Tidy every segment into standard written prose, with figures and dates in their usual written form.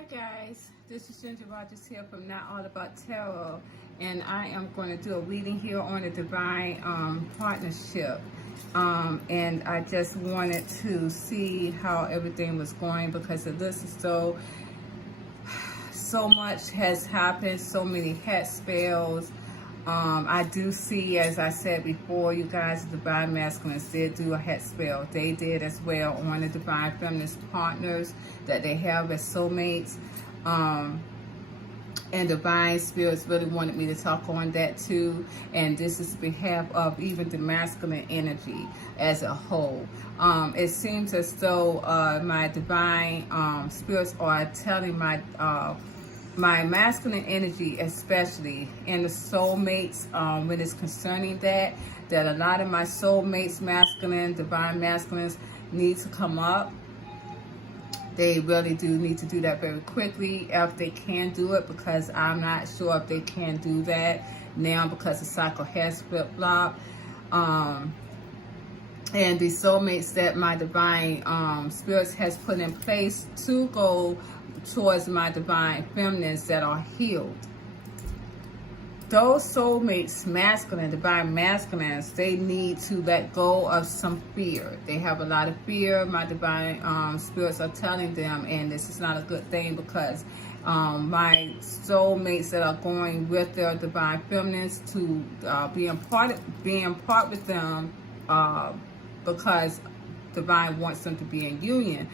Hi guys, this is Ginger Rogers here from Not All About Tarot, and I am going to do a reading here on the divine partnership. And I just wanted to see how everything was going, because it looks as though so much has happened, so many head spells. I do see, as I said before, you guys, the divine masculines did do a head spell. They did as well on the divine feminist partners that they have as soulmates. And divine spirits really wanted me to talk on that too. And this is behalf of even the masculine energy as a whole. It seems as though my divine spirits are telling my masculine energy, especially, and the soulmates, when it's concerning that a lot of my soulmates, masculine, divine masculines, need to come up. They really do need to do that very quickly if they can do it, because I'm not sure if they can do that now, because the cycle has flip-flopped. And the soulmates that my divine spirits has put in place to go towards my divine feminines that are healed. Those soulmates, masculine, divine masculines, they need to let go of some fear. They have a lot of fear. My divine spirits are telling them, and this is not a good thing, because my soulmates that are going with their divine feminines to be in part with them, because divine wants them to be in union.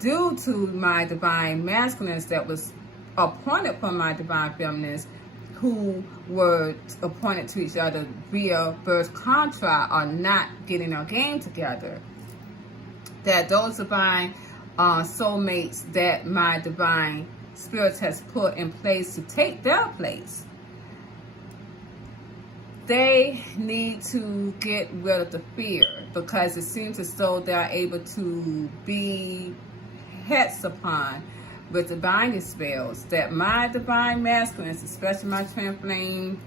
Due to my divine masculines that was appointed from my divine feminines, who were appointed to each other via birth contract, are not getting their game together, that those divine soulmates that my divine spirits has put in place to take their place, they need to get rid of the fear, because it seems as though they are able to be heads upon with divine spells that my divine masculines, especially my twin flame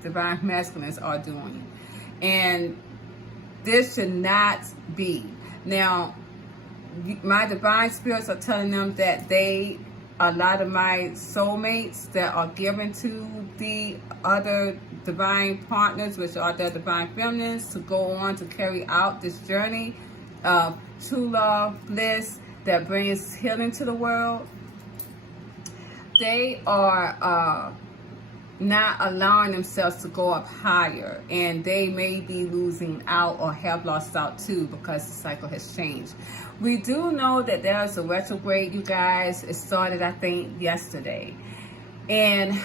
divine masculines, are doing. And this should not be. Now, my divine spirits are telling them that a lot of my soulmates that are given to the other divine partners, which are their divine feminines, to go on to carry out this journey of true love, bliss, that brings healing to the world. They are not allowing themselves to go up higher, and they may be losing out or have lost out too, because the cycle has changed. We do know that there's a retrograde, you guys. It started, I think, yesterday, and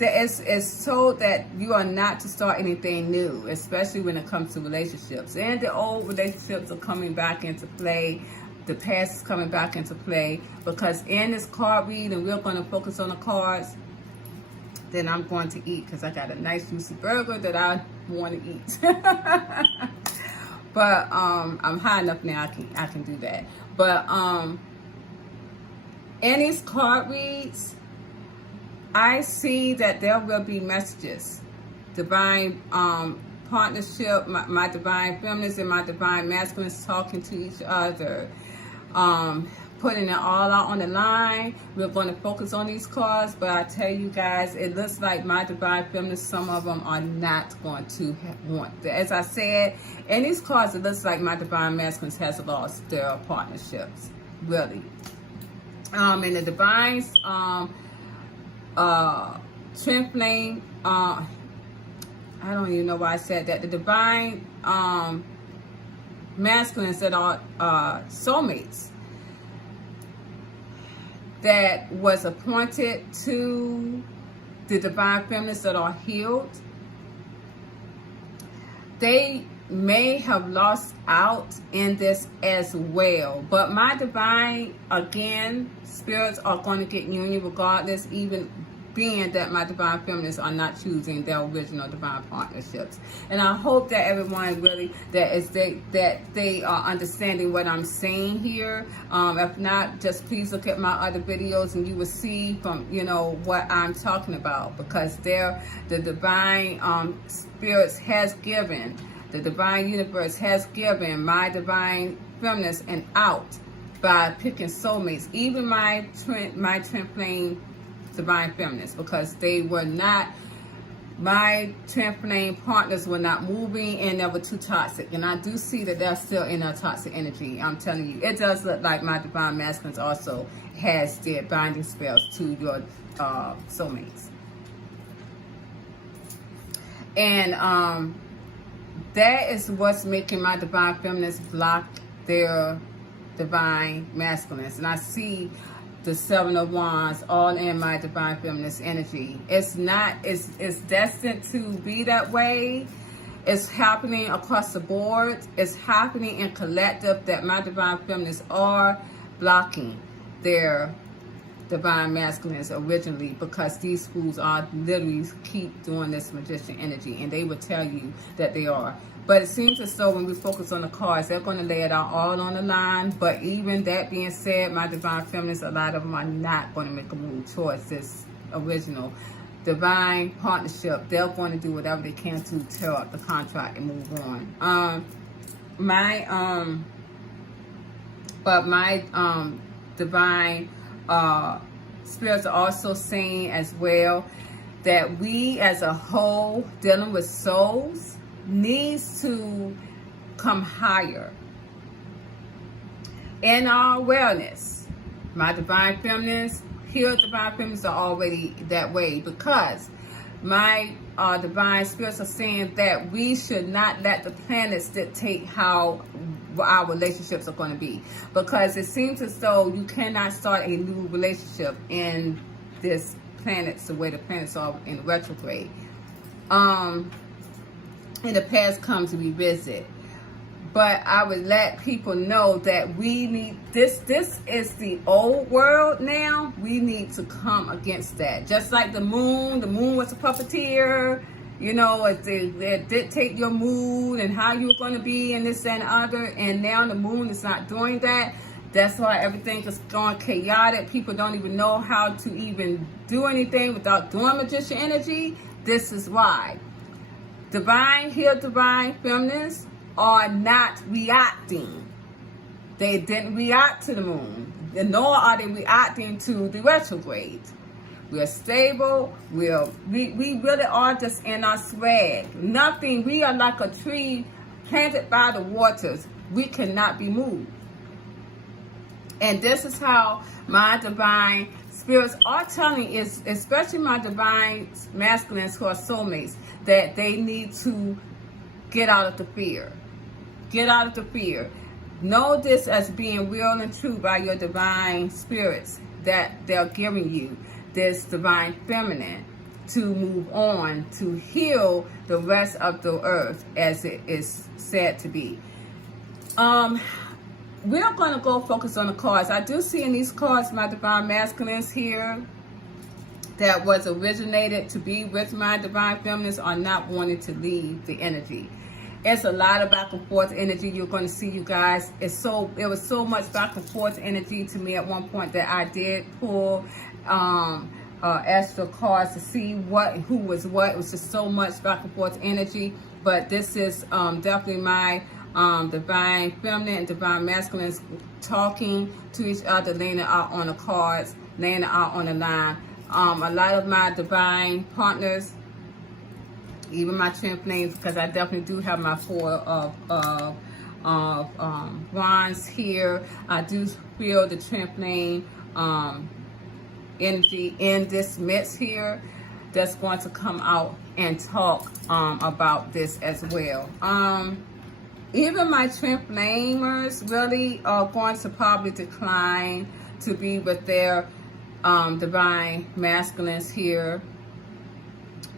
it's told that you are not to start anything new, especially when it comes to relationships. And the old relationships are coming back into play. The past is coming back into play, because in this card read, and we're going to focus on the cards, then I'm going to eat, because I got a nice juicy burger that I want to eat. But I'm high enough now, I can do that. But in these card reads, I see that there will be messages, divine partnership, my divine feminines and my divine masculines talking to each other, putting it all out on the line. We're going to focus on these cards, but I tell you guys, it looks like my divine feminines, some of them are not going to want. As I said, in these cards, it looks like my divine masculines has lost their partnerships, really. And the divines, twin flame, I don't even know why I said that. The divine masculines that are soulmates that was appointed to the divine feminines that are healed, they may have lost out in this as well. But my divine, again, spirits are going to get union regardless, even being that my divine feminists are not choosing their original divine partnerships. And I hope that everyone really, that they are understanding what I'm saying here. If not, just please look at my other videos and you will see from, what I'm talking about, because the divine spirits has given, the divine universe has given my divine feminists an out by picking soulmates, even my twin flame divine feminists, because they were not, my twin flame partners were not moving and they were too toxic. And I do see that they're still in a toxic energy. I'm telling you, it does look like my divine masculines also has their binding spells to your soulmates. And that is what's making my divine feminists block their divine masculines. And I see the Seven of Wands all in my divine feminist energy. It's destined to be that way. It's happening across the board. It's happening in collective that my divine feminists are blocking their divine masculines originally, because these fools are literally keep doing this magician energy, and they will tell you that they are. But it seems as though when we focus on the cards, they're going to lay it out all on the line. But even that being said, my divine feminists, a lot of them are not going to make a move towards this original divine partnership. They're going to do whatever they can to tear up the contract and move on. But my divine spirits are also saying as well that we as a whole dealing with souls needs to come higher in our awareness. My divine feminists, healed divine feminists are already that way, because my divine spirits are saying that we should not let the planets dictate how our relationships are going to be, because it seems as though you cannot start a new relationship in this planets the way the planets are in retrograde. In the past come to revisit. But I would let people know that we need this is the old world now. We need to come against that. Just like the moon was a puppeteer, you know, they dictate your mood and how you're going to be and this and other, and now the moon is not doing that. That's why everything is going chaotic. People don't even know how to even do anything without doing magician energy. This is why. Healed divine feminists are not reacting. They didn't react to the moon, nor are they reacting to the retrograde. We're stable. We really are just in our swag. Nothing. We are like a tree planted by the waters. We cannot be moved. And this is how my divine spirits are telling is, especially my divine masculines who are soulmates, that they need to get out of the fear. Get out of the fear. Know this as being real and true by your divine spirits, that they're giving you this divine feminine to move on, to heal the rest of the earth as it is said to be. We're going to go focus on the cards. I do see in these cards my divine masculines here that was originated to be with my divine feminines are not wanting to leave the energy. It's a lot of back and forth energy you're going to see, you guys. It was so much back and forth energy to me at one point that I did pull astral cards to see who was what. It was just so much back and forth energy. But this is definitely my divine feminine and divine masculines talking to each other, laying it out on the cards, laying it out on the line. A lot of my divine partners, even my twin flames, because I definitely do have my four of wands here. I do feel the twin flame energy in this mix here that's going to come out and talk about this as well. Even my twin flamers really are going to probably decline to be with their divine masculines here.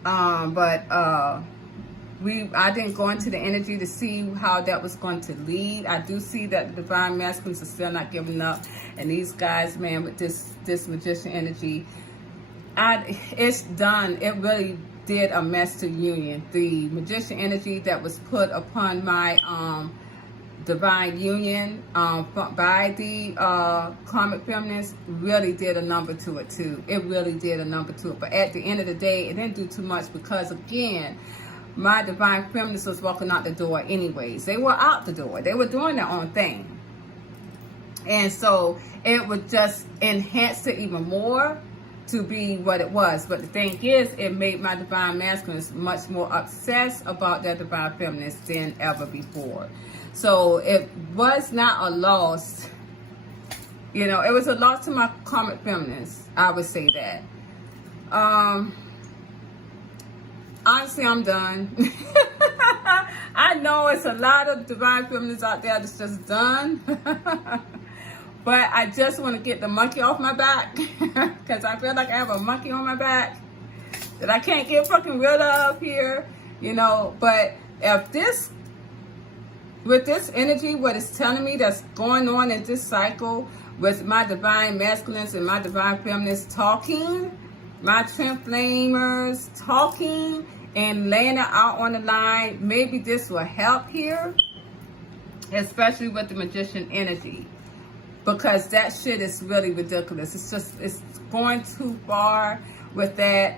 I didn't go into the energy to see how that was going to lead. I do see that the divine masculines are still not giving up, and these guys, man, with this magician energy, it's done. It really did a mess to union. The magician energy that was put upon my divine union by the karmic feminists really did a number to it too. It really did a number to it. But at the end of the day, it didn't do too much, because again, my divine feminists was walking out the door anyways. They were out the door. They were doing their own thing. And so it would just enhance it even more to be what it was. But the thing is, it made my divine masculines much more obsessed about their divine feminines than ever before. So it was not a loss. You know, it was a loss to my karmic feminines. I would say that. Honestly, I'm done. I know it's a lot of divine feminines out there that's just done. But I just want to get the monkey off my back. Because I feel like I have a monkey on my back that I can't get fucking rid of here. You know, but if this, with this energy, what it's telling me that's going on in this cycle with my divine masculines and my divine feminines talking, my twin flamers talking and laying it out on the line, maybe this will help here, especially with the magician energy. Because that shit is really ridiculous. It's going too far with that.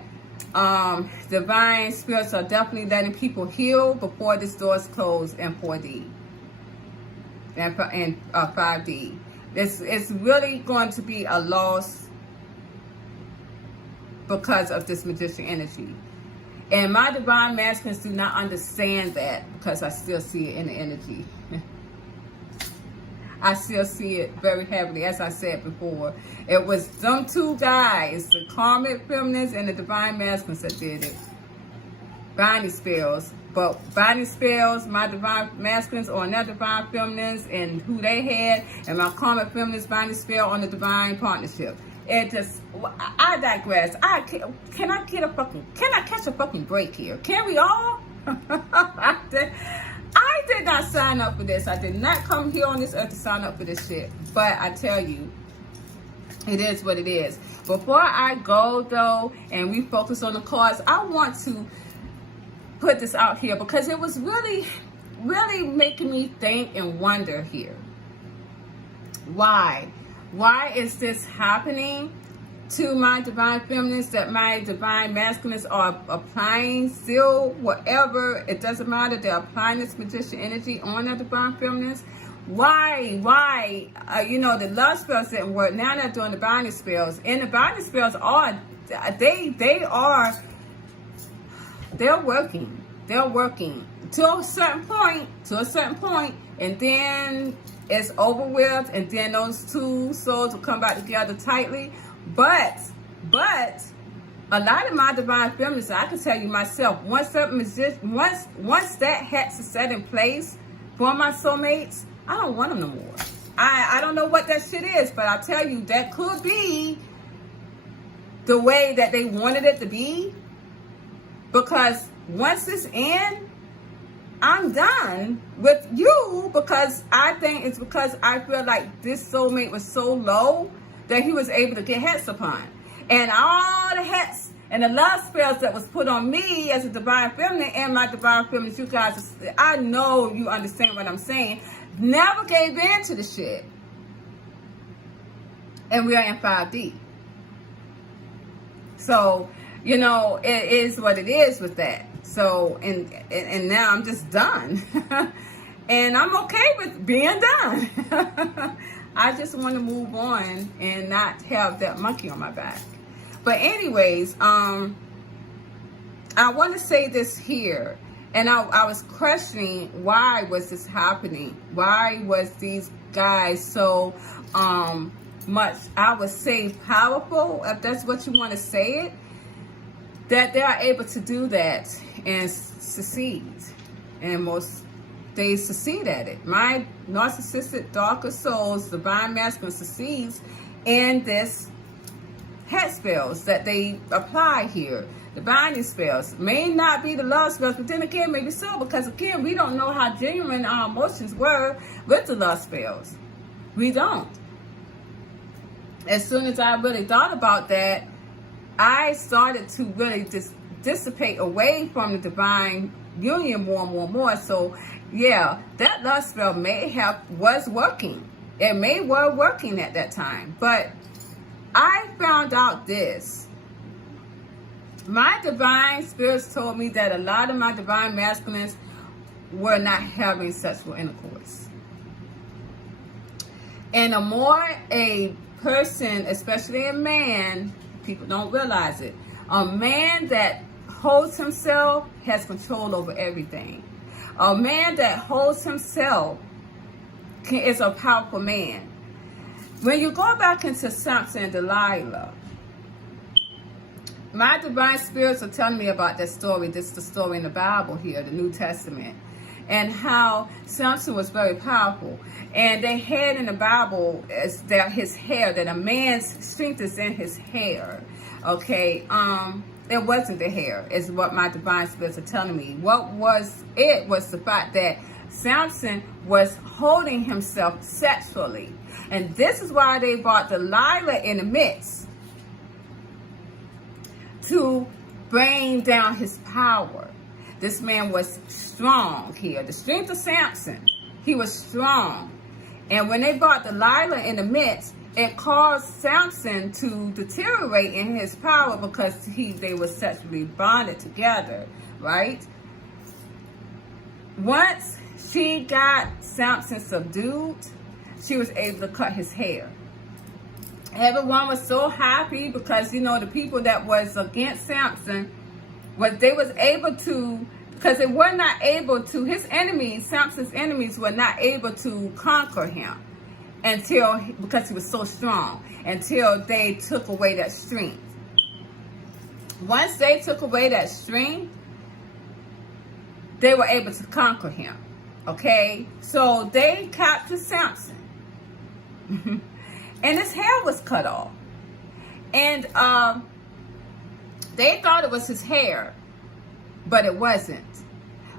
Divine spirits are definitely letting people heal before this door is closed in 4D and 5D. It's really going to be a loss because of this magician energy. And my divine masculines do not understand that, because I still see it in the energy. I still see it very heavily, as I said before. It was them two guys, the karmic feminines and the divine masculines, that did it. Binding spells. But binding spells, my divine masculines on their divine feminines and who they had, and my karmic feminines binding spell on the divine partnership. It just, I digress. Can I catch a fucking break here? Can we all? I did not sign up for this. I did not come here on this earth to sign up for this shit. But I tell you, it is what it is. Before I go, though, and we focus on the cards, I want to put this out here because it was really, really making me think and wonder here. Why? Why is this happening to my divine feminines, that my divine masculines are applying still, whatever, it doesn't matter, they're applying this magician energy on their divine feminines? Why? You know, the love spells didn't work. Now they're doing the binding spells. And the binding spells are, they're working. They're working to a certain point, and then it's over with, and then those two souls will come back together tightly. But a lot of my divine feminines, I can tell you myself, once that has to set in place for my soulmates, I don't want them no more. I don't know what that shit is, but I'll tell you, that could be the way that they wanted it to be. Because once it's in, I'm done with you, because I think it's because I feel like this soulmate was so low that he was able to get hats upon. And all the hats and the love spells that was put on me as a divine feminine and my divine feminines, you guys, I know you understand what I'm saying, never gave in to the shit. And we are in 5D. So, you know, it is what it is with that. So, and now I'm just done. And I'm okay with being done. I just want to move on and not have that monkey on my back. But anyways, I want to say this here. And I was questioning, why was this happening? Why was these guys so much, I would say, powerful, if that's what you want to say it, that they are able to do that and succeed. And they succeed at it. My narcissistic darker souls, divine masculine, succeeds in this hat spells that they apply here. The binding spells may not be the love spells, but then again, maybe so, because again, we don't know how genuine our emotions were with the love spells. We don't. As soon as I really thought about that, I started to really dissipate away from the divine union more and more. So yeah, that love spell was working. It may were working at that time. But I found out this. My divine spirits told me that a lot of my divine masculines were not having sexual intercourse. And the more a person, especially a man, people don't realize it, a man that holds himself has control over everything. A man that holds himself is a powerful man. When you go back into Samson and Delilah, my divine spirits are telling me about that story. This is the story in the Bible here, the New Testament, and how Samson was very powerful. And they had in the Bible is that his hair, that a man's strength is in his hair. Okay, it wasn't the hair, is what my divine spirits are telling me. What was it was the fact that Samson was holding himself sexually. And this is why they brought Delilah in the midst, to bring down his power. This man was strong here. The strength of Samson, he was strong. And when they brought Delilah in the midst, it caused Samson to deteriorate in his power because they were sexually bonded together, right? Once she got Samson subdued, she was able to cut his hair. Everyone was so happy because, the people that was against Samson, they was able to, because they were not able to, his enemies, Samson's enemies were not able to conquer him because he was so strong, until they took away that strength. Once they took away that strength, they were able to conquer him. Okay? So they captured Samson. And his hair was cut off. And they thought it was his hair, but it wasn't.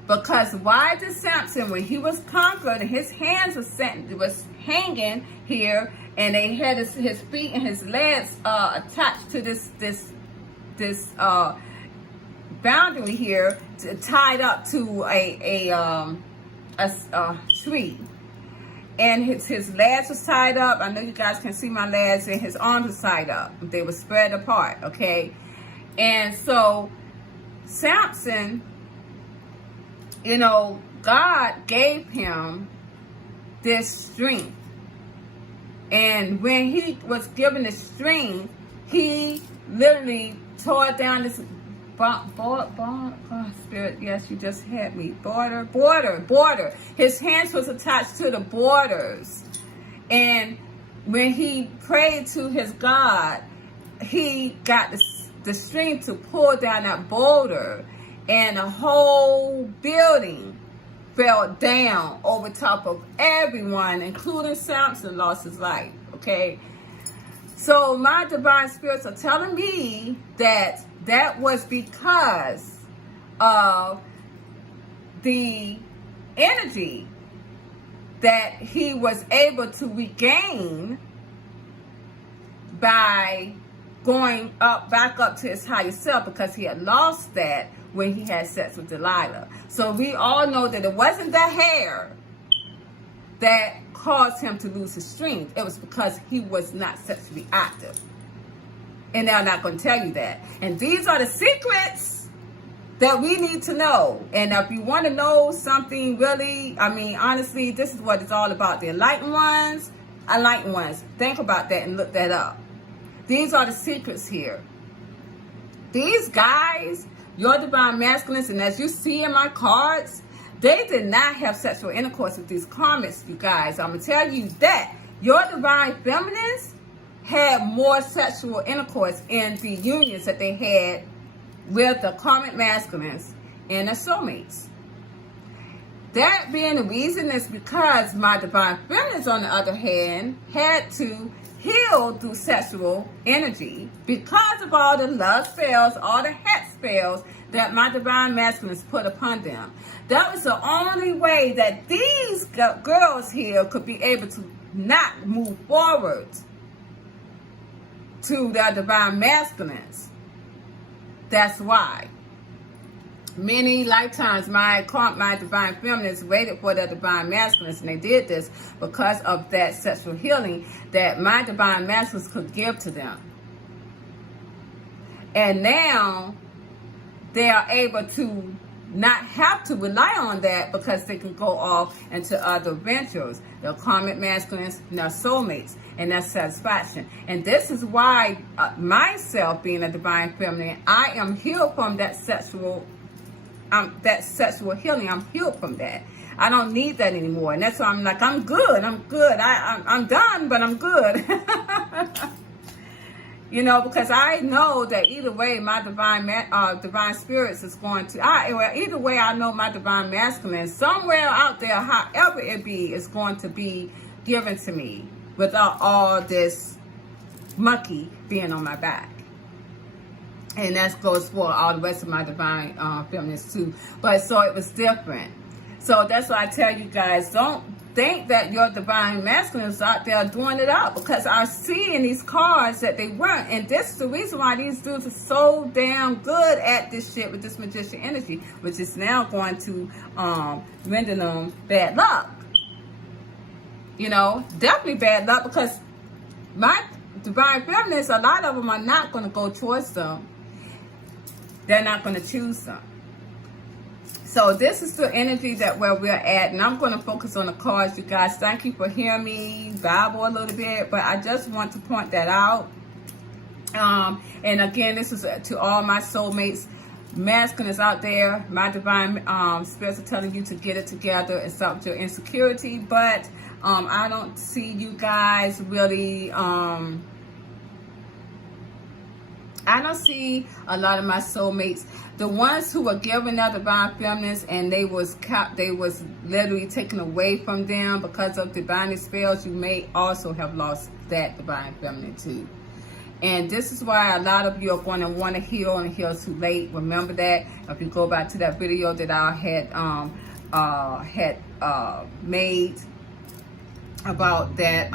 Because why did Samson, when he was conquered, and his hands was hanging here, and they had his feet and his legs attached to this boundary here, tied up to a tree. And his legs was tied up. I know you guys can see my legs, and his arms was tied up. They were spread apart, okay? And so Samson, God gave him this strength. And when he was given the strength, he literally tore down this spirit, yes, you just had me. Border. His hands was attached to the borders. And when he prayed to his God, he got the strength to pull down that boulder, and the whole building fell down over top of everyone, including Samson lost his life, okay? So my divine spirits are telling me that was because of the energy that he was able to regain by going back up to his higher self, because he had lost that when he had sex with Delilah. So we all know that it wasn't the hair that caused him to lose his strength. It was because he was not sexually active. And they're not going to tell you that. And these are the secrets that we need to know. And if you want to know something really, honestly, this is what it's all about. The enlightened ones, think about that and look that up. These are the secrets here. These guys, your divine masculines, and as you see in my cards, they did not have sexual intercourse with these karmics, you guys. I'm going to tell you that. Your divine feminines had more sexual intercourse in the unions that they had with the karmic masculines and their soulmates. That being the reason is because my divine feminines, on the other hand, had to heal through sexual energy because of all the love spells, all the hex spells that my divine masculines put upon them. That was the only way that these girls here could be able to not move forward to their divine masculines. That's why. Many lifetimes my divine feminines waited for their divine masculines, and they did this because of that sexual healing that my divine masculines could give to them. And now they are able to not have to rely on that because they can go off into other ventures. They're karmic masculines, and they're soulmates, and that's satisfaction. And this is why myself, being a divine feminine, I am healed from that sexual healing. I'm healed from that. I don't need that anymore. And that's why I'm like, I'm good. I'm done, but I'm good. You know, because I know that either way, my divine spirits is going to, either way, I know my divine masculine, somewhere out there, however it be, is going to be given to me without all this monkey being on my back. And that goes for all the rest of my divine feminists too. But so it was different. So that's why I tell you guys, don't think that your divine masculine is out there doing it out, because I see in these cards that they weren't. And this is the reason why these dudes are so damn good at this shit with this magician energy, which is now going to render them bad luck. You know, definitely bad luck, because my divine feminists, a lot of them are not going to go towards them. They're not going to choose them. So this is the energy that where we're at, and I'm going to focus on the cards, you guys. Thank you for hearing me babble a little bit, but I just want to point that out. And again, this is to all my soulmates, masculines out there. My divine spirits are telling you to get it together and stop with your insecurity, but I don't see you guys really. I don't see a lot of my soulmates, the ones who were given their divine feminines, and they was literally taken away from them because of divine spells. You may also have lost that divine feminine too. And this is why a lot of you are going to want to heal and heal too late. Remember that. If you go back to that video that I had made about that,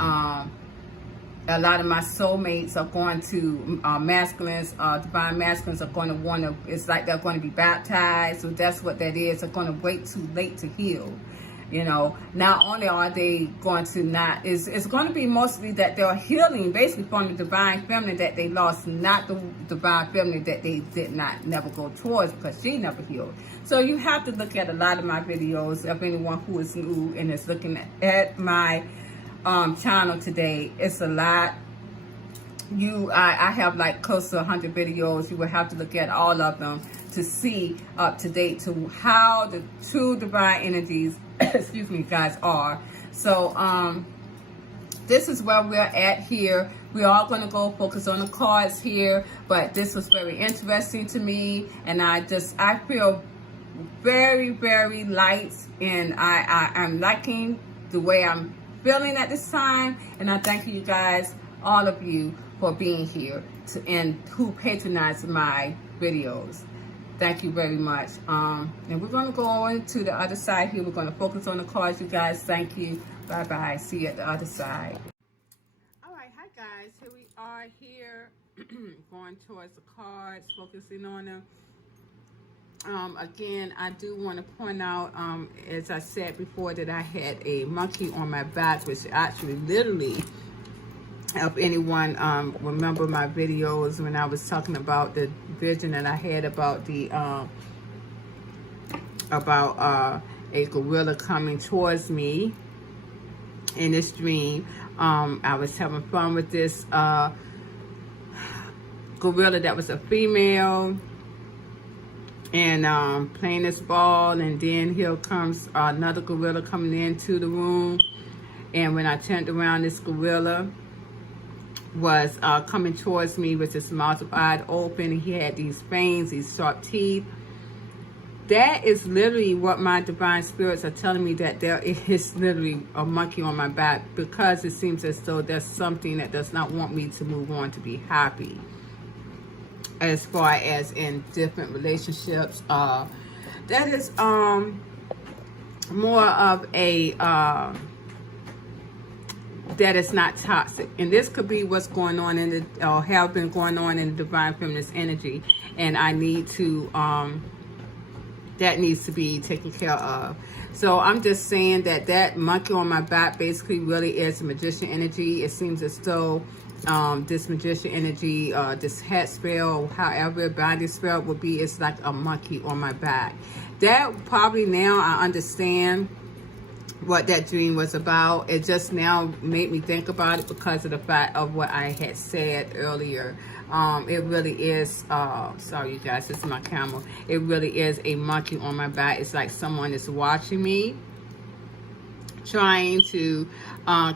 a lot of my soulmates are going to, masculines, divine masculines are going to want to, it's like they're going to be baptized. So that's what that is. They're going to wait too late to heal. You know, not only are they going to not, it's going to be mostly that they're healing basically from the divine feminine that they lost, not the divine feminine that they did not never go towards because she never healed. So you have to look at a lot of my videos. If anyone who is new and is looking at my channel today, it's a lot. I have like close to 100 videos. You will have to look at all of them to see up to date to how the true divine energies excuse me guys are. So this is where we're at here. We are going to go focus on the cards here, but this was very interesting to me, and I feel very, very light, and I'm liking the way I'm feeling at this time. And I thank you guys, all of you, for being here and who patronize my videos. Thank you very much. And we're going to go on to the other side here. We're going to focus on the cards, you guys. Thank you. Bye bye. See you at the other side. All right, hi guys. Here we are here going towards the cards, focusing on them. Again, I do want to point out, as I said before, that I had a monkey on my back, which actually literally, if anyone remember my videos when I was talking about the vision that I had about the a gorilla coming towards me in this dream. I was having fun with this gorilla that was a female, and playing this ball, and then here comes another gorilla coming into the room. And when I turned around, this gorilla was coming towards me with his mouth wide open, and he had these fangs, these sharp teeth. That is literally what my divine spirits are telling me, that there is literally a monkey on my back, because it seems as though there's something that does not want me to move on, to be happy, as far as in different relationships. That is more of a that is not toxic, and this could be what's going on in the or have been going on in the divine feminist energy, and I need to that needs to be taken care of. So I'm just saying that that monkey on my back basically really is a magician energy. It seems as though this magician energy, this hat spell, however binding spell would be, it's like a monkey on my back. that probably now I understand what that dream was about. It just now made me think about it because of the fact of what I had said earlier. It really is, sorry you guys, this is my camera. It really is a monkey on my back. It's like someone is watching me, trying to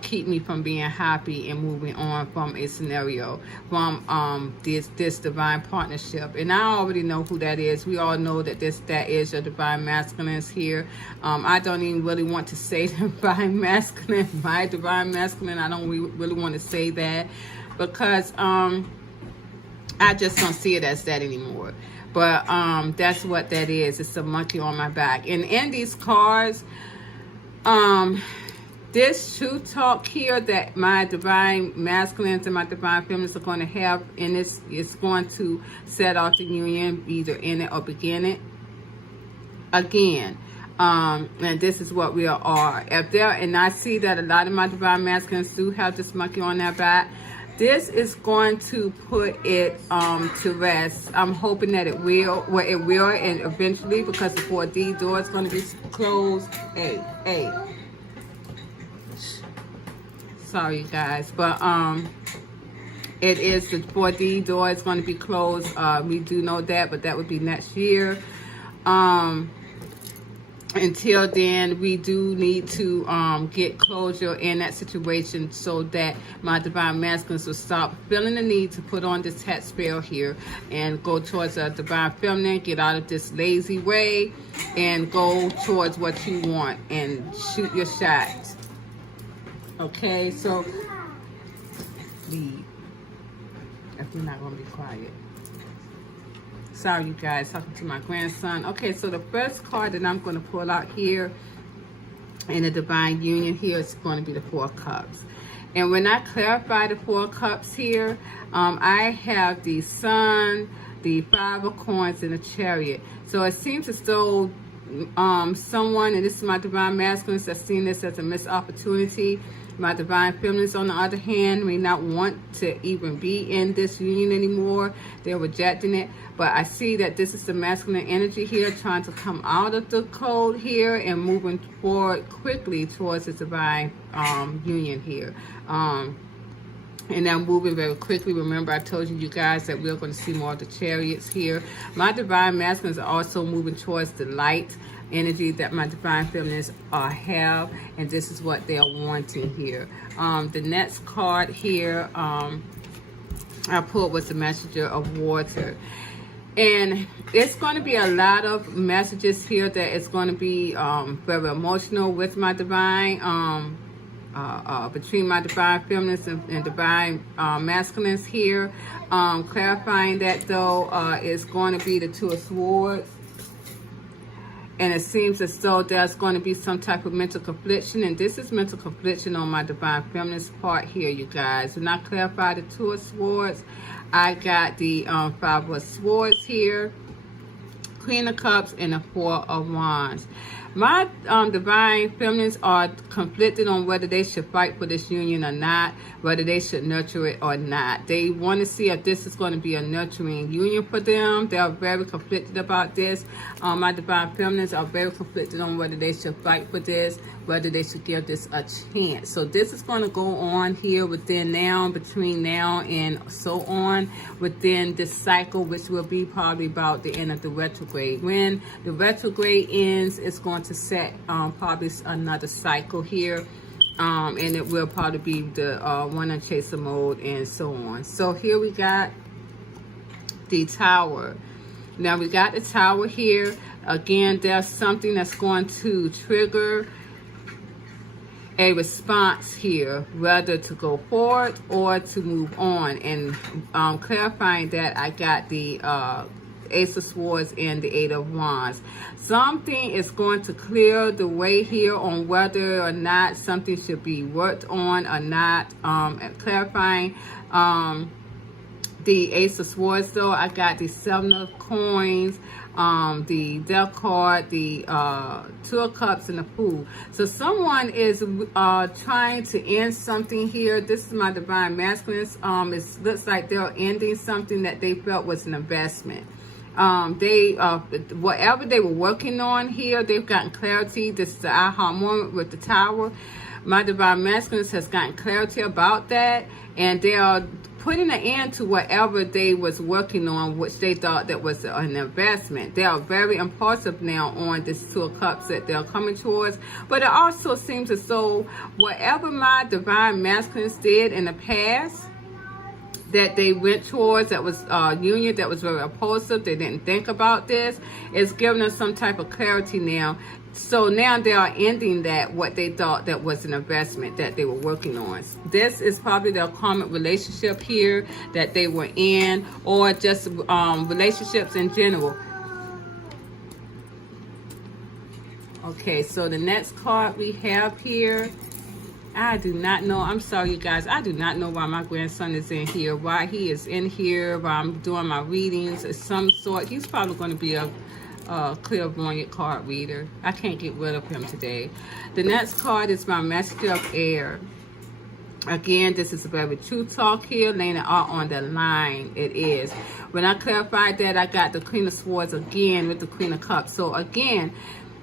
keep me from being happy and moving on from a scenario, from this divine partnership. And I already know who that is. We all know that that is your divine masculines here. I don't even really want to say divine masculine, my divine masculine. I don't really want to say that because I just don't see it as that anymore. But that's what that is. It's a monkey on my back. And in these cards, this truth talk here that my divine masculines and my divine feminines are going to have in this is going to set off the union, either in it or begin it again. And this is what we are. If there, and I see that a lot of my divine masculines do have this monkey on their back. This is going to put it to rest. I'm hoping that it will. Well, it will, and eventually, because the 4D door is going to be closed. Hey. Sorry, you guys, but it is the 4D door is going to be closed. We do know that, but that would be next year. Until then, we do need to get closure in that situation so that my divine masculines will stop feeling the need to put on this hat spell here and go towards a divine feminine, get out of this lazy way and go towards what you want and shoot your shot. Okay, so leave if you're not going to be quiet. Sorry, you guys, talking to my grandson. Okay, so the first card that I'm going to pull out here in the divine union here is going to be the 4 cups. And when I clarify the 4 cups here, I have the sun, the 5 of coins, and the chariot. So it seems as though someone, and this is my divine masculines, that's seen this as a missed opportunity. My divine feminines, on the other hand, may not want to even be in this union anymore. They're rejecting it. But I see that this is the masculine energy here, trying to come out of the code here and moving forward quickly towards the divine union here. And I'm moving very quickly. Remember, I told you guys that we're going to see more of the chariots here. My divine masculines are also moving towards the light energy that my divine feminines have, and this is what they are wanting here. The next card here I pulled was the messenger of water. And it's going to be a lot of messages here that it's going to be very emotional with my divine between my divine feminines and divine masculines here. Clarifying that though is going to be the 2 of swords. And it seems as though there's going to be some type of mental confliction. And this is mental confliction on my divine feminine's part here, you guys. When I clarify the 2 of swords, I got the 5 of swords here, Queen of Cups, and the 4 of Wands. My divine feminines are conflicted on whether they should fight for this union or not, whether they should nurture it or not. They want to see if this is going to be a nurturing union for them. They are very conflicted about this. My divine feminines are very conflicted on whether they should fight for this, whether they should give this a chance. So this is going to go on here within now, between now and so on, within this cycle, which will be probably about the end of the retrograde. When the retrograde ends, it's going to set probably another cycle here, and it will probably be the one chaser mode and so on. So here we got the Tower. Now we got the Tower here. Again, there's something that's going to trigger a response here, whether to go forward or to move on. And clarifying that, I got the Ace of Swords and the 8 of Wands. Something is going to clear the way here on whether or not something should be worked on or not. Clarifying the Ace of Swords though, I got the 7 of Coins, the Death card, the 2 of Cups, and the Fool. So someone is trying to end something here. This is my divine masculines. It looks like they're ending something that they felt was an investment. Whatever they were working on here, they've gotten clarity. This is the aha moment with the Tower. My divine masculine has gotten clarity about that, and they are putting an end to whatever they was working on, which they thought that was an investment. They are very impulsive now on this Two of Cups that they're coming towards. But it also seems as though whatever my divine masculines did in the past, that they went towards, that was union that was very impulsive, they didn't think about this, is giving us some type of clarity now. So now they are ending that, what they thought that was an investment that they were working on. This is probably their karmic relationship here that they were in, or just relationships in general. Okay, so the next card we have here, I do not know. I'm sorry, you guys. I do not know why my grandson is in here, why he is in here, while I'm doing my readings of some sort. He's probably going to be a clairvoyant card reader. I can't get rid of him today. The next card is my Master of Air. Again, this is a very true talk here, laying it out on the line. It is. When I clarified that, I got the Queen of Swords again with the Queen of Cups. So again,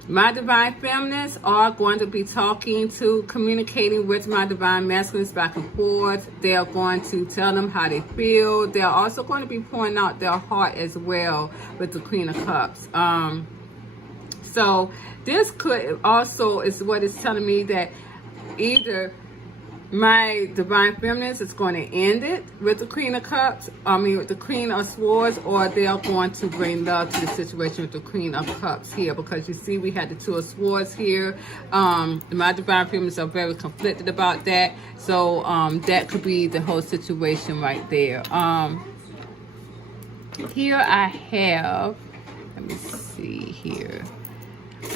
my divine feminines are going to be communicating with my divine masculines back and forth. They are going to tell them how they feel. They are also going to be pouring out their heart as well with the Queen of Cups. So this could also is what it's telling me, that either my divine feminines is going to end it with the Queen of Cups, with the Queen of Swords, or they are going to bring love to the situation with the Queen of Cups here, because you see we had the Two of Swords here. My divine feminines are very conflicted about that, so that could be the whole situation right there. Here I have, let me see here,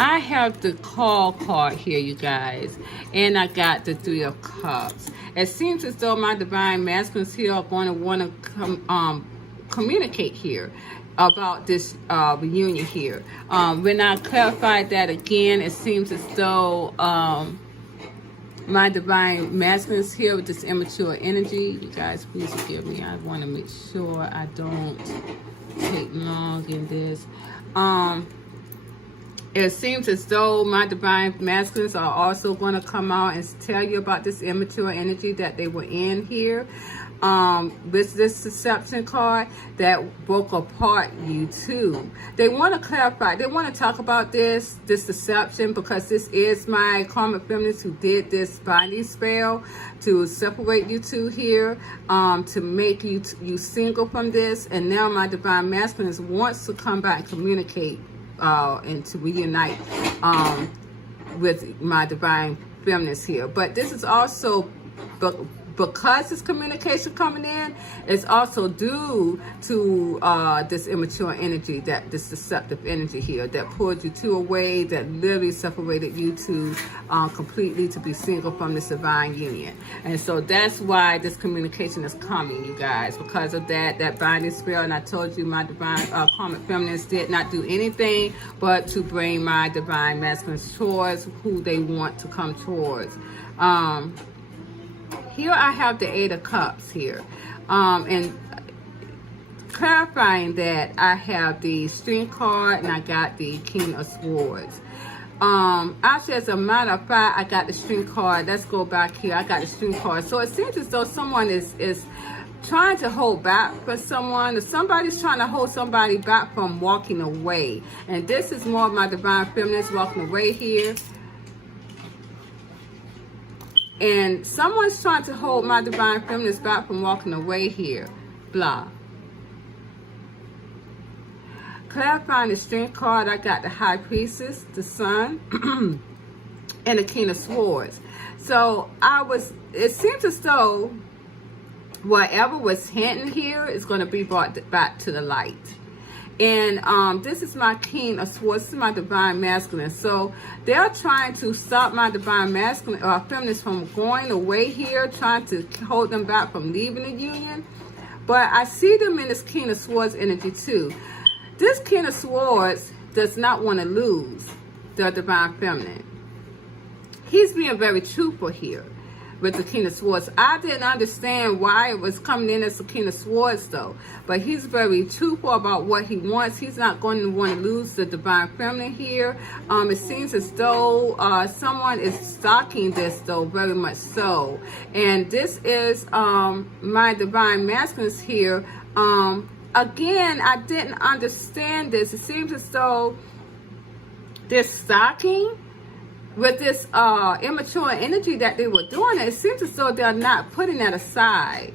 I have the call card here, you guys, and I got the Three of Cups. It seems as though my divine masculines here are going to want to communicate here about this reunion here. When I clarified that again, it seems as though my divine masculines here with this immature energy. You guys, please forgive me. I want to make sure I don't take long in this. It seems as though my divine masculines are also going to come out and tell you about this immature energy that they were in here. With this deception card that broke apart you two. They want to clarify. They want to talk about this deception, because this is my karmic feminines who did this binding spell to separate you two here, to make you single from this. And now my divine masculines wants to come back and communicate and to reunite with my divine feminines here. But this is also because this communication coming in, it's also due to this immature energy, this deceptive energy here that pulled you two away, that literally separated you two completely to be single from this divine union. And so that's why this communication is coming, you guys, because of that binding spell. And I told you my divine karmic feminines did not do anything but to bring my divine masculines towards who they want to come towards. Here I have the Eight of Cups here. And clarifying that, I have the Strength card and I got the King of Swords. Actually, as a matter of fact, I got the Strength card. Let's go back here. I got the Strength card. So it seems as though someone is trying to hold back for someone, or somebody's trying to hold somebody back from walking away. And this is more of my divine feminines walking away here. And someone's trying to hold my divine feminines back from walking away here. Blah. Clarifying the Strength card, I got the High Priestess, the Sun, and the King of Swords. So it seems as though whatever was hidden here is going to be brought back to the light. And this is my King of Swords. This is my divine masculine. So they're trying to stop my divine masculine or feminists from going away here, trying to hold them back from leaving the union. But I see them in this King of Swords energy too. This King of Swords does not want to lose the divine feminine. He's being very truthful here. with the King of Swords. I didn't understand why it was coming in as the King of Swords though. But he's very truthful about what he wants. He's not going to want to lose the Divine Feminine here. It seems as though someone is stalking this though, very much so. And this is my Divine Masculines here. Again, I didn't understand this. It seems as though this stalking with this immature energy that they were doing, it seems as though they're not putting that aside.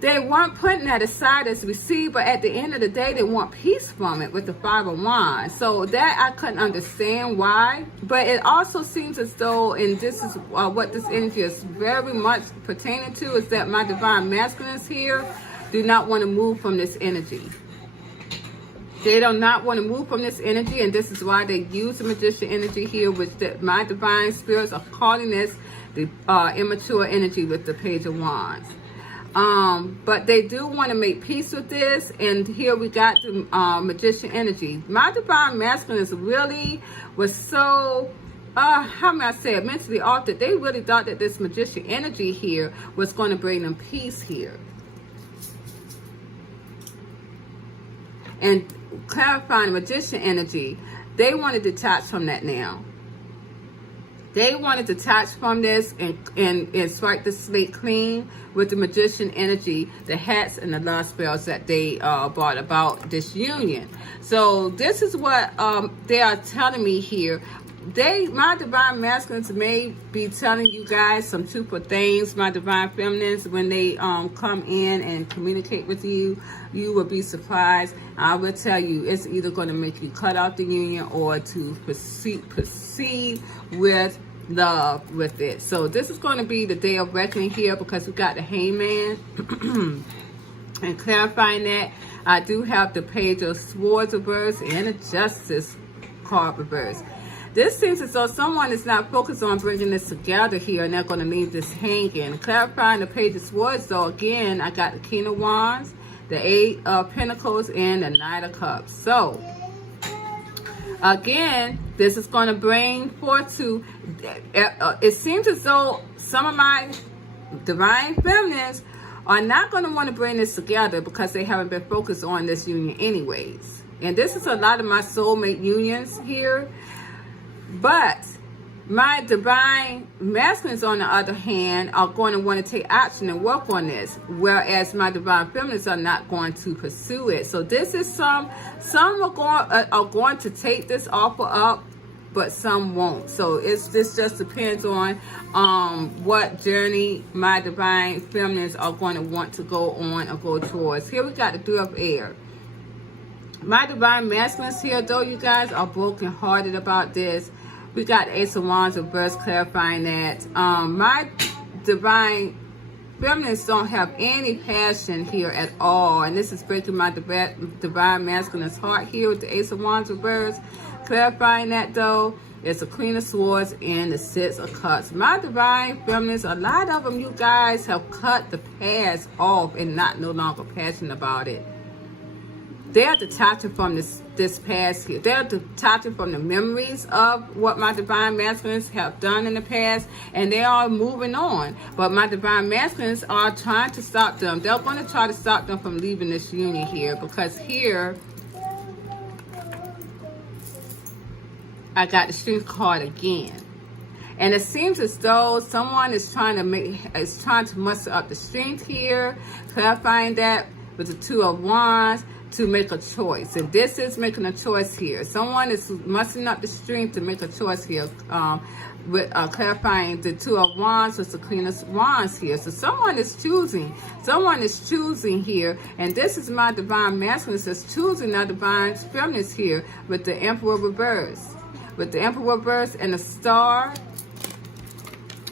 They weren't putting that aside as we see, but at the end of the day, they want peace from it with the Five of Wands. So that I couldn't understand why. But it also seems as though, and this is what this energy is very much pertaining to, is that my Divine Masculines here do not want to move from this energy. They do not want to move from this energy, and this is why they use the Magician energy here, which my divine spirits are calling this the immature energy with the Page of Wands. But they do want to make peace with this, and here we got the Magician energy. My Divine Masculines really was so, how may I say it, mentally altered. They really thought that this Magician energy here was going to bring them peace here. And clarifying Magician energy, they want to detach from that now. They want to detach from this and swipe the slate clean with the Magician energy, the hats and the love spells that they brought about this union. So this is what they are telling me here. My Divine Masculines may be telling you guys some truthful things. My Divine Feminines, when they come in and communicate with you, you will be surprised. I will tell you, it's either going to make you cut out the union or to proceed with love with it. So this is going to be the day of reckoning here, because we got the Hangman. And clarifying that, I do have the Page of Swords reverse and the Justice card reverse. This seems as though someone is not focused on bringing this together here, and they're going to leave this hanging. Clarifying the Page of Swords, though, again, I got the King of Wands, the Eight of Pentacles, and the Knight of Cups. So, again, this is going to bring forth to, it seems as though some of my Divine Feminines are not going to want to bring this together because they haven't been focused on this union anyways. And this is a lot of my soulmate unions here. But my Divine Masculines, on the other hand, are going to want to take action and work on this, whereas my Divine Feminines are not going to pursue it. So this is some are going to take this offer up, but some won't. So this just depends on what journey my Divine Feminines are going to want to go on or go towards. Here we got the Three of Air. My Divine Masculines here, though, you guys, are broken-hearted about this. We got Ace of Wands reverse, clarifying that. My Divine Feminines don't have any passion here at all. And this is breaking my Divine Masculine's heart here with the Ace of Wands reverse. Clarifying that, though, it's the Queen of Swords and the Six of Cups. My Divine Feminines, a lot of them, you guys, have cut the past off and no longer passionate about it. They're detaching from this past here. They're detaching from the memories of what my Divine Masculines have done in the past, and they are moving on. But my Divine Masculines are trying to stop them. They're going to try to stop them from leaving this union here, because here I got the Strength card again. And it seems as though someone is trying to muster up the strength here, clarifying that with the Two of Wands, to make a choice. And this is making a choice here. Someone is mustering up the strength to make a choice here, with clarifying the Two of Wands with the Queen of Wands here. So someone is choosing here, and this is my Divine Masculines that's choosing our Divine Feminines here with the Emperor reverse. With the Emperor reverse and the Star,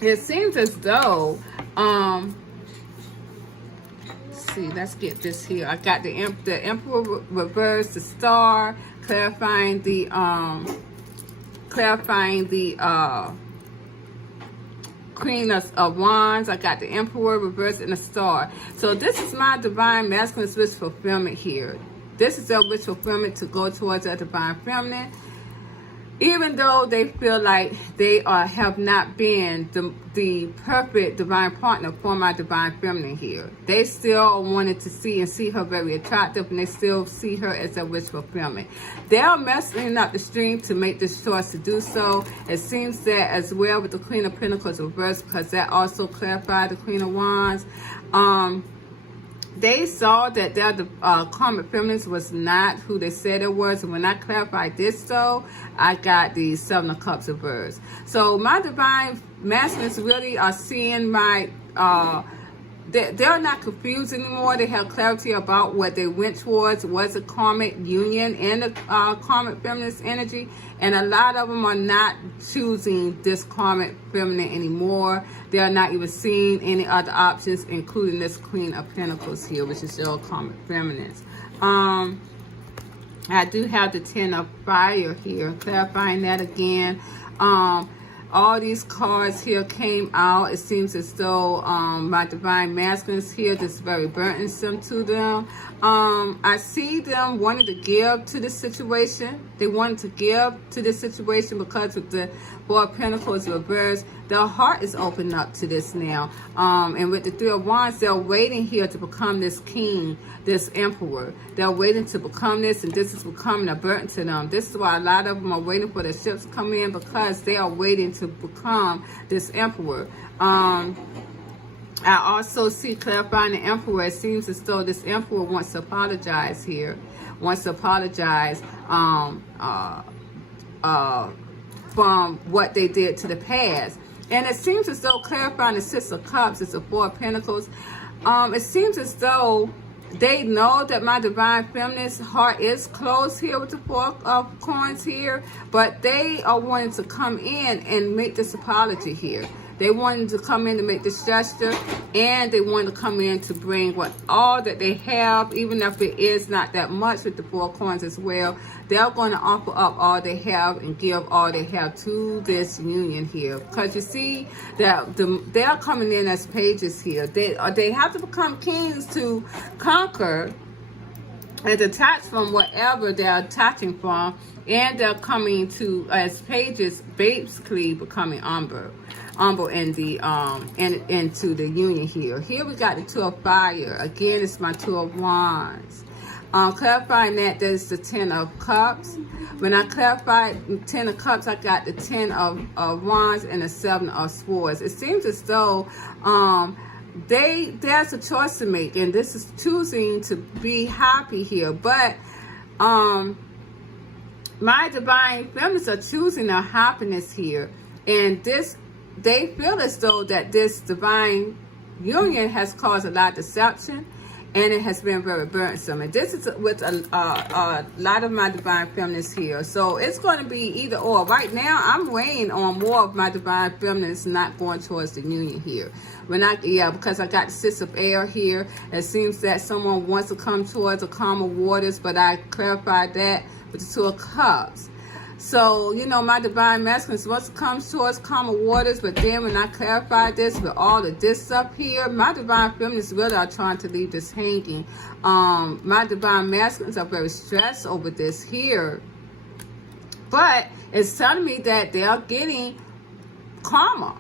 it seems as though let's get this here. I got the Emperor reverse, the Star, clarifying the Queen of Wands. I got the Emperor reverse and the Star. So this is my Divine Masculine's wish fulfillment here. This is their wish fulfillment to go towards their Divine Feminine. even though they feel like they have not been the perfect divine partner for my divine feminine here, they still wanted to see her very attractive, and they still see her as a wish fulfillment. They're messing up the stream to make this choice to do so. It seems that as well with the Queen of Pentacles reversed, because that also clarified the Queen of Wands. They saw that their karmic feminines was not who they said it was. And when I clarified this, though, I got the Seven of Cups reversed. So my divine masculines really are seeing my... they're not confused anymore. They have clarity about what they went towards was a karmic union and a karmic feminist energy. And a lot of them are not choosing this karmic feminine anymore. They are not even seeing any other options, including this Queen of Pentacles here, which is your karmic feminines. I do have the Ten of Fire here, clarifying that again. All these cards here came out. It seems as though my divine masculines here, this is very burdensome to them. I see them wanting to give to this situation. They wanted to give to this situation because with the Four of Pentacles reversed, their heart is open up to this now. And with the Three of Wands, they're waiting here to become this king, this emperor. They're waiting to become this, and this is becoming a burden to them. This is why a lot of them are waiting for the ships to come in, because they are waiting to become this emperor. I also see clarifying the emperor. It seems as though this emperor wants to apologize here, wants to apologize from what they did to the past. And it seems as though clarifying the Six of Cups is the Four of Pentacles. It seems as though they know that my divine feminist heart is closed here with the Four of Coins here, but they are wanting to come in and make this apology here. They wanted to come in to make this gesture, and they wanted to come in to bring all that they have, even if it is not that much with the Four of Coins as well. They're going to offer up all they have and give all they have to this union here. Because you see that they're coming in as pages here. They have to become kings to conquer and detach from whatever they're attaching from, and they're coming to as pages, basically becoming umber in the into the union here. Here we got the Two of Fire. Again, it's my Two of Wands. Clarifying that there's the Ten of Cups. When I clarified 10 of Cups, I got the 10 of Wands and the 7 of Swords. It seems as though there's a choice to make, and this is choosing to be happy here. But my divine feminists are choosing their happiness here, and they feel as though that this divine union has caused a lot of deception, and it has been very burdensome. And this is with a lot of my divine feminists here. So it's going to be either or. Right now, I'm weighing on more of my divine feminists not going towards the union here. Because I got the Six of Air here. It seems that someone wants to come towards the calmer waters, but I clarified that with the Two of Cups. So, you know, my divine masculines wants to come towards calmer waters, but then when I clarified this with all of this stuff here, my divine feminists really are trying to leave this hanging. My divine masculines are very stressed over this here, but it's telling me that they are getting calmer.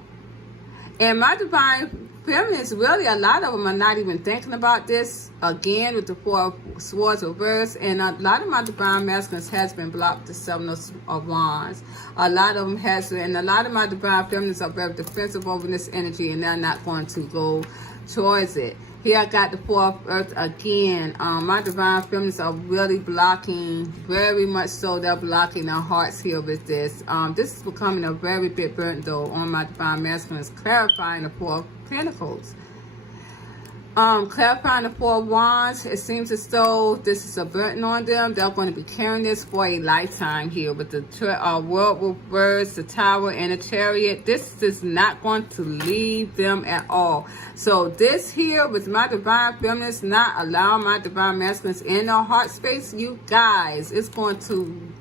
And my divine feminists, really, a lot of them are not even thinking about this. Again, with the Four of Swords reversed, and a lot of my divine masculines has been blocked with the Seven of Wands. A lot of them has, and a lot of my divine feminists are very defensive over this energy, and they're not going to go towards it. Here I got the Four of Earth again. My divine feminists are really blocking, very much so. They're blocking their hearts here with this. This is becoming a very big burden, though, on my divine masculines, clarifying the Four of Pentacles. Clarifying the Four of Wands, it seems as though this is a burden on them. They're going to be carrying this for a lifetime here with the World reverse, the Tower, and the Chariot. This is not going to leave them at all. So this here with my divine feminists not allowing my divine masculines in their heart space, you guys, it's going to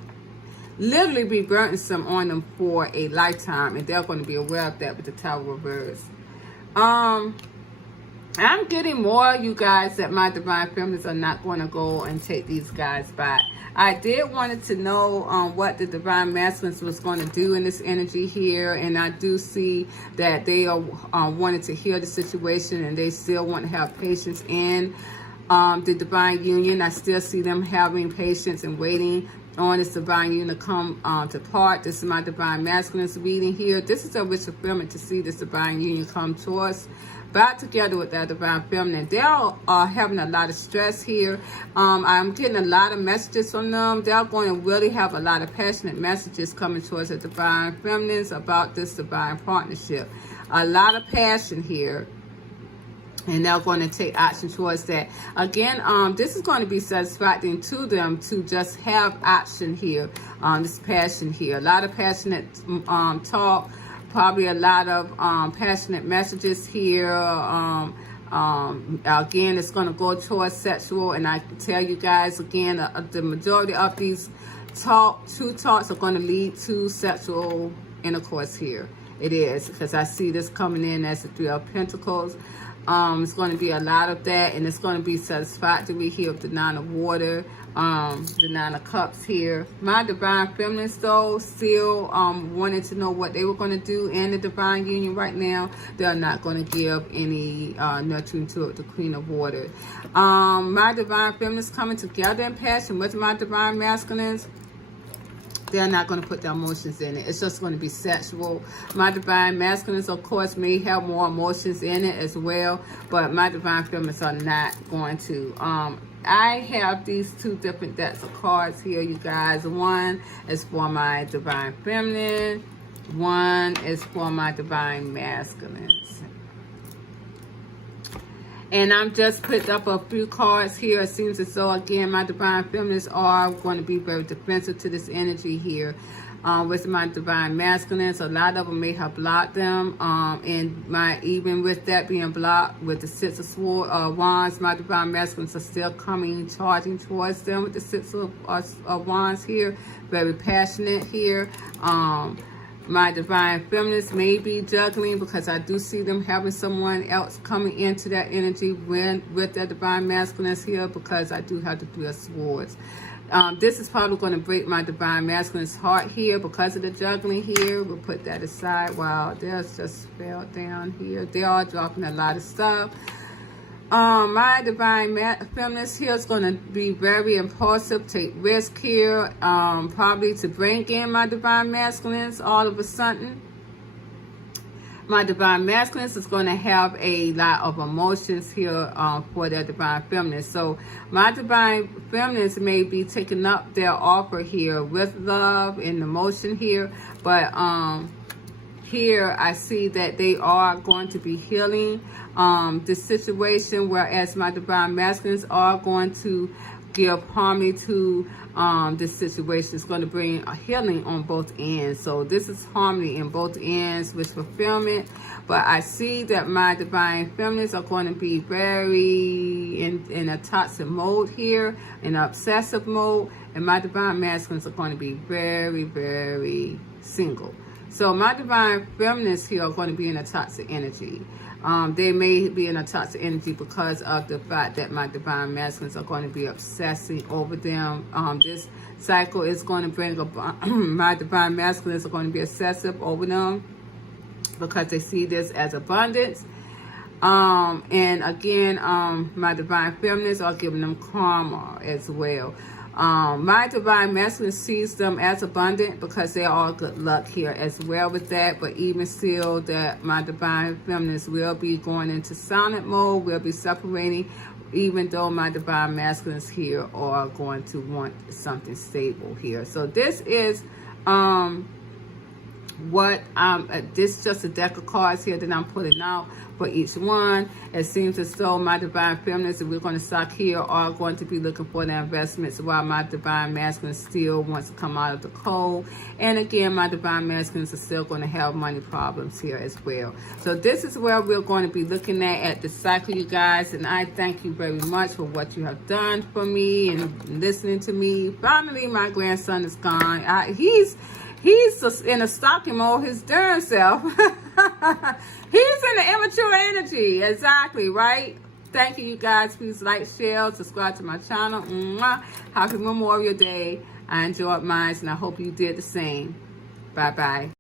literally be burdensome on them for a lifetime, and they're going to be aware of that with the Tower reverse. I'm getting more, you guys, that my divine feminines are not going to go and take these guys back. I did wanted to know what the divine masculines was going to do in this energy here, and I do see that they are wanting to heal the situation, and they still want to have patience in the divine union. I still see them having patience and waiting on this divine union to come to part. This is my divine masculines reading here. This is a wish fulfillment to see this divine union come to us back together with that divine feminine. They are having a lot of stress here. I'm getting a lot of messages from them. They're going to really have a lot of passionate messages coming towards the divine feminines about this divine partnership. A lot of passion here, and they're going to take action towards that. Again, this is going to be satisfying to them to just have action here, this passion here. A lot of passionate talk, probably a lot of passionate messages here. Again, it's going to go towards sexual, and I can tell you guys again, the majority of these true talks are going to lead to sexual intercourse here. It is, because I see this coming in as the Three of Pentacles. It's going to be a lot of that, and it's going to be satisfactory here with the Nine of Water, the Nine of Cups here. My divine feminines, though, still wanted to know what they were going to do in the divine union right now. They're not going to give any nurturing to the Queen of Water. My divine feminines coming together in passion with my divine masculines. They're not going to put their emotions in it. It's just going to be sexual. My divine masculines, of course, may have more emotions in it as well, but my divine feminines are not going to. I have these two different decks of cards here, you guys. One is for my divine feminine. One is for my divine masculines. And I'm just picked up a few cards here. It seems as though, again, my divine feminines are going to be very defensive to this energy here. With my divine masculines, a lot of them may have blocked them. And even with that being blocked, with the Six of Wands, my divine masculines are still coming, charging towards them with the Six of Wands here. Very passionate here. My divine feminines may be juggling, because I do see them having someone else coming into that energy with their divine masculines here, because I do have the Three of Swords. This is probably going to break my divine masculine's heart here because of the juggling here. We'll put that aside. Wow, there's just fell down here. They are dropping a lot of stuff. My divine feminist here is going to be very impulsive, take risk here, probably to bring in my divine masculines all of a sudden. My divine masculines is going to have a lot of emotions here for their divine feminines. So my divine feminines may be taking up their offer here with love and emotion here, but here I see that they are going to be healing this situation, whereas my divine masculines are going to give harmony to this situation. Is going to bring a healing on both ends. So this is harmony in both ends with fulfillment. But I see that my divine feminines are going to be very in a toxic mode here, in an obsessive mode, and my divine masculines are going to be very, very single. So my divine feminines here are going to be in a toxic energy. They may be in a toxic energy because of the fact that my divine masculines are going to be obsessing over them. This cycle is going to bring my divine masculines are going to be obsessive over them because they see this as abundance. And again, my divine feminines are giving them karma as well. My divine masculine sees them as abundant because they are good luck here as well with that. But even still, that my divine feminines will be going into silent mode, will be separating, even though my divine masculines here are going to want something stable here. So this is this is just a deck of cards here that I'm putting out for each one. It seems as though my divine feminines that we're going to stock here are going to be looking for their investments, while my divine masculine still wants to come out of the cold. And again, my divine masculines are still going to have money problems here as well. So this is where we're going to be looking at the cycle, you guys. And I thank you very much for what you have done for me and listening to me. Finally, my grandson is gone. He's in a stalking mode, his darn self. He's in the immature energy. Exactly, right? Thank you, you guys. Please like, share, subscribe to my channel. Mwah. Happy Memorial Day. I enjoyed mine, and I hope you did the same. Bye-bye.